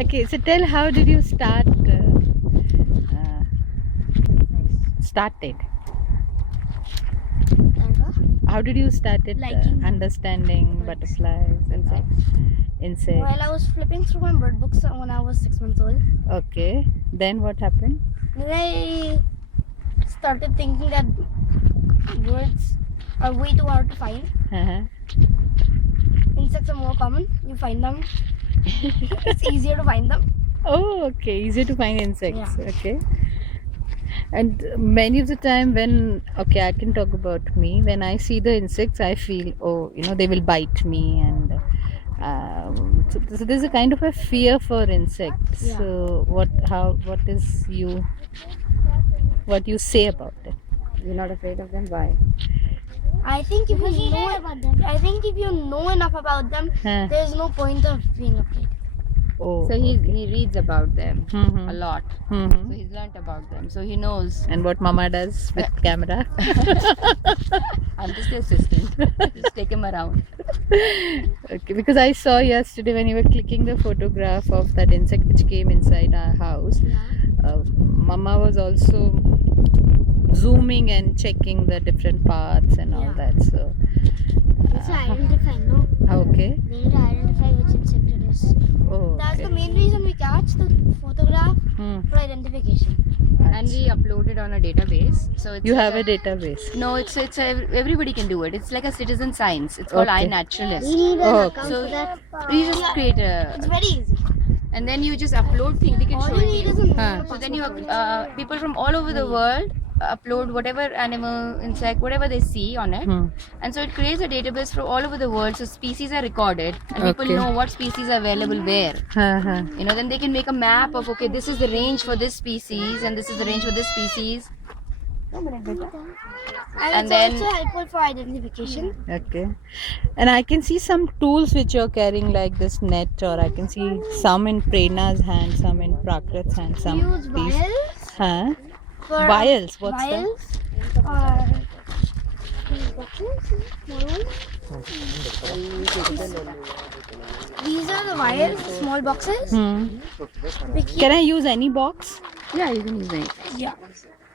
Okay, so tell, how did you started? How did you started Liking understanding birds. butterflies and insects? While I was flipping through my bird books when I was 6 months old, Okay, then what happened? then I started thinking that birds are way too hard to find. Uh-huh. Insects are more common. You find them. It's easier to find them. Oh, okay, easy to find insects. Yeah. Okay. And many of the time when, okay, I can talk about me, when I see the insects, I feel, oh, they will bite me, and so there's a kind of a fear for insects. Yeah. So what you say about it? You're not afraid of them? Why? I think if you know enough about them, Huh. there's no point of being afraid. Oh, So he reads about them Mhm. a lot. Mhm. So he's learnt about them. So he knows. And what Mama does with camera? I'm just the assistant. Just take him around. Okay, because I saw yesterday when you were clicking the photograph of that insect which came inside our house. Mama was also zooming and checking the different parts and all Yeah. that. So It's identify, no? okay. They need to identify which insect it is. Oh, That's okay. the main reason we catch the photograph Hmm. for identification. And we upload it on a database. So it's You like have a database. No, it's everybody can do it. It's like a citizen science. It's called Okay. We iNaturalist. need an Oh, account So for that. you just create It's a, very easy. and then you just upload things. They can All show you it need to is you. a name. So then you people from all over the world upload whatever animal, insect, whatever they see on it, Hmm. and so it creates a database for all over the world. So species are recorded, and people Okay. know what species are available where. Uh-huh. Then they can make a map of, okay, this is the range for this species, and this is the range for this species. And it's then- also helpful for identification. Okay. And I can see some tools which you're carrying, like this net, or I can see some in Prerna's hand, some in Prakrit's hand, We some use these. vials Huh? for Vials. What's that? vials are these boxes. These are the vials, small boxes. Hmm. We keep, Can I use any box? Yeah, you can use it. yeah.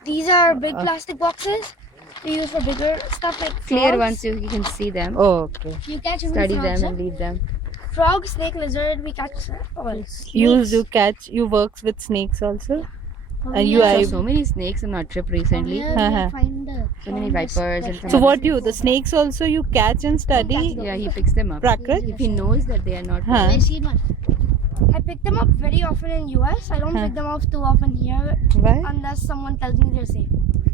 These are big plastic boxes we use for bigger stuff like Clear frogs. ones, you can see them, Oh, okay. You catch even study frogs, them, and leave them. frog, snake, lizard. We catch all. You works with snakes also? And I I saw so many snakes on our trip recently. Uh-huh. Find So many vipers and some So other what snakes. the snakes also you catch and study? Yeah, he picks them up. Prakrit? If he knows that they are not. Huh? I seen one. I pick them up very often in US. I don't Huh. pick them up too often here Why? unless someone tells me they're safe.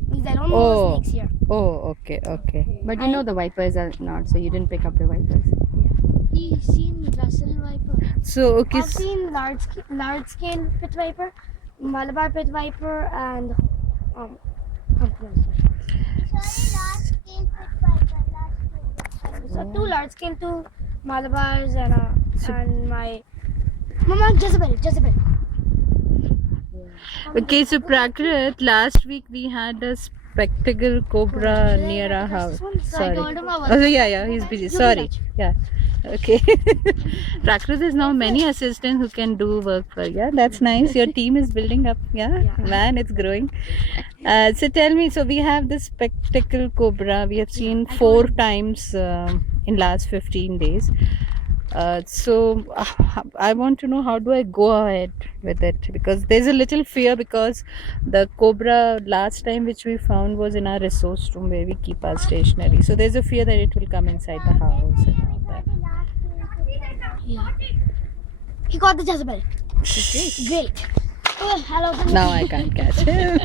Because I don't know Oh. the snakes here. Oh, okay, okay. But you know the vipers are not, so you didn't pick up the vipers. He seen Russell Viper. So okay. I've seen large scale pit viper, Malabar pit viper, and something else. So two large scale, two Malabars, and my Mama Jezebel. Okay, so Prakrit, last week we had a spectacle cobra near our house. Sorry. told him I was- Oh, yeah, he's busy. Sorry. Yeah. Okay. Prakrit is now many assistants who can do work for. Yeah, that's nice. Your team is building up. Yeah, man, it's growing. So tell me, so we have this spectacle cobra. We have seen 4 times in last 15 days. So I want to know, how do I go ahead with it, because there's a little fear, because the cobra last time which we found was in our resource room where we keep our stationery, so there's a fear that it will come inside the house and all that. Yeah. He got the Jezebel. Great. Oh, hello. Now I can't catch him.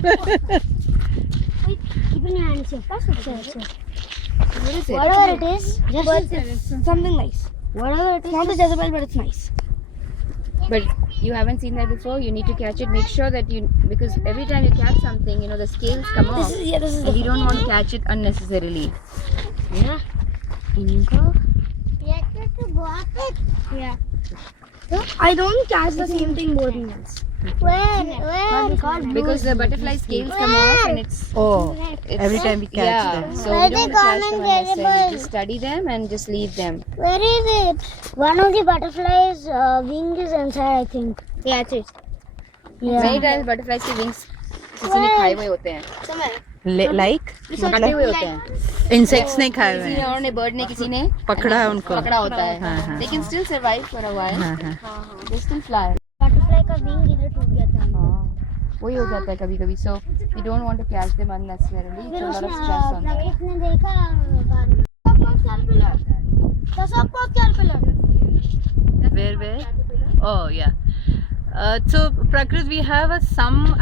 Wait, keep in your hands here. That's what it is. What is it? Whatever it is, But just it's something nice. whatever it It's is. not the Jezebel, but it's nice. But you haven't seen that before. You need to catch it. Make sure that because every time you catch something, the scales come off, This is and you the don't want to catch it unnecessarily. Yeah. Inka? To go up it. yeah. I don't catch the same thing more than once. When? Because the butterfly scales come off and it's Every time we catch yeah. them. So Where we don't they catch come them and unnecessarily. get Just study them and just leave them. Where is it? One of the butterflies' wing is inside, I think. Yeah, it is. Many times butterflies के wings किसी ने खाए हुए होते हैं. Like कटे हुए होते हैं. insects ने खाए हुए किसी ने हैं. और ने bird ने किसी ने पकड़ा है उनको. पकड़ा होता है. हाँ, हाँ. They can still survive for a while. हाँ, हाँ. They still fly. Butterfly का wing इधर टूट गया था. वही हो जाता है कभी-कभी. So we don't want to catch them unnecessarily. It's a lot of stress on them. प्रकृति ने देखा The softball caterpillar. Where? Oh yeah. So Prakrit, we have some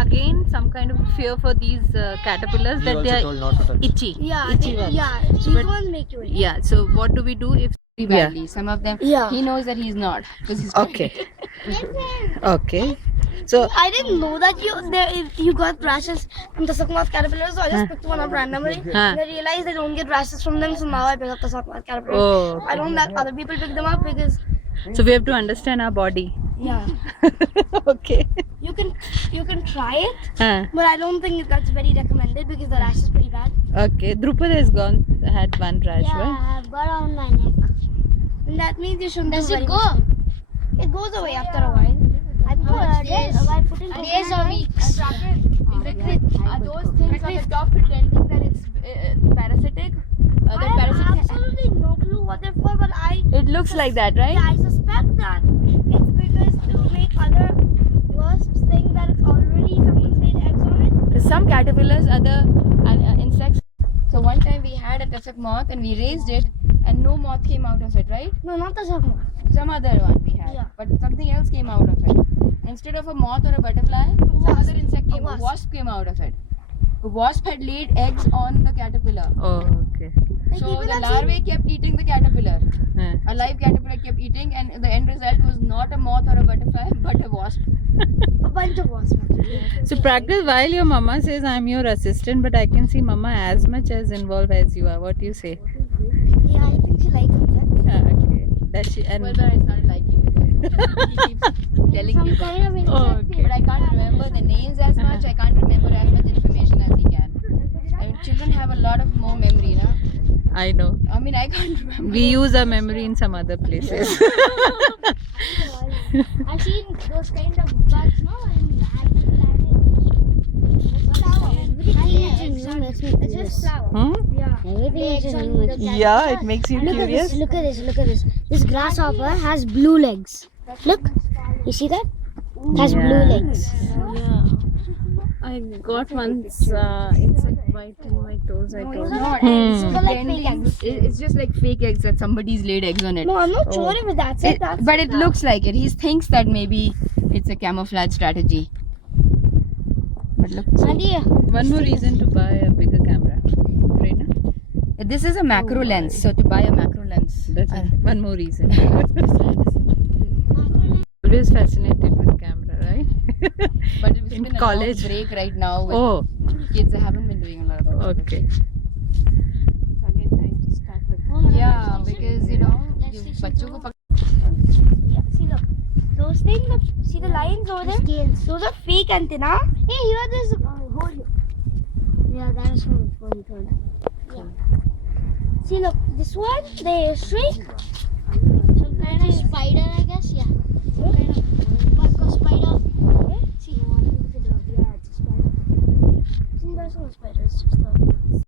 kind of fear for these caterpillars that they are itchy. Yeah, Itchy ones. these ones make you itchy. Yeah. So what do we do if? Very badly. Some of them, Yeah. he knows that he's not. Because he's Okay. Okay. So I didn't know that you got rashes from the suckmoth caterpillars, so I just picked one up randomly. And I realized I don't get rashes from them, so now I pick up the suckmoth caterpillars. oh. I don't let other people pick them up because So we have to understand our body. yeah, Okay. you can try it, Huh. but I don't think that's very recommended because the rash is pretty bad. Okay. Drupad has had one rash, Yeah, right? I've got on my neck. And that means you shouldn't Does do it very go? much. It goes away after a while. I put while putting Days or weeks. Are those things on the top pretending that it's parasitic? I have absolutely no clue what they're for, but It looks like that, right? I suspect that it's because to make other wasps think that it's already someone's laid eggs on it. Because some caterpillars are the insects. So one time we had a tussock moth and we raised it and no moth came out of it, right? No, not the suckmoth. Some other one we had, Yeah. but something else came out of it. Instead of a moth or a butterfly, some other insect came. A wasp came out of it. The wasp had laid eggs on the caterpillar. Oh, okay. So the larvae kept eating the caterpillar. Huh. A live caterpillar kept eating, and the end result was not a moth or a butterfly, but a wasp. A bunch of wasps. Actually. So practice while your mama says I'm your assistant, but I can see mama as much as involved as you are. What do you say? Yeah, I think she likes insects. Okay. Does she? And Well, then I started liking it. He keeps telling me that. oh, okay. But I can't remember the names as much. I can't remember as much information as he can. I mean, children have a lot of more memory, na? I know. I mean, I can't remember. We use our memory in some other places. I've seen those kind of bugs, no? In It's just flower. Hmm? Yeah. Yeah, it makes you curious. Look at this. This grasshopper has blue legs. Look. You see that? It has blue Yeah. legs. I got once insect bite in my toes. I told you. No, it's just like fake eggs that somebody's laid eggs on it. No, I'm not sure if that's it. That's But it looks like it. He thinks that maybe it's a camouflage strategy. But look, One more reason to buy a bigger camera. Prerna? this is a macro lens. So to buy a macro lens, That's one more reason. Always fascinated with camera, right? but it's in been a college. long break right now. With Oh, kids, I haven't been doing a lot of photography. okay. It's again time to start with. Yeah, because you know, बच्चों को Yeah, see, look. Those things, see the lines over there? Those are fake antenna. Hey, here there's a hole here. Yeah, that is from third. See, look, this one, they shrink. Some kind of spider, I guess.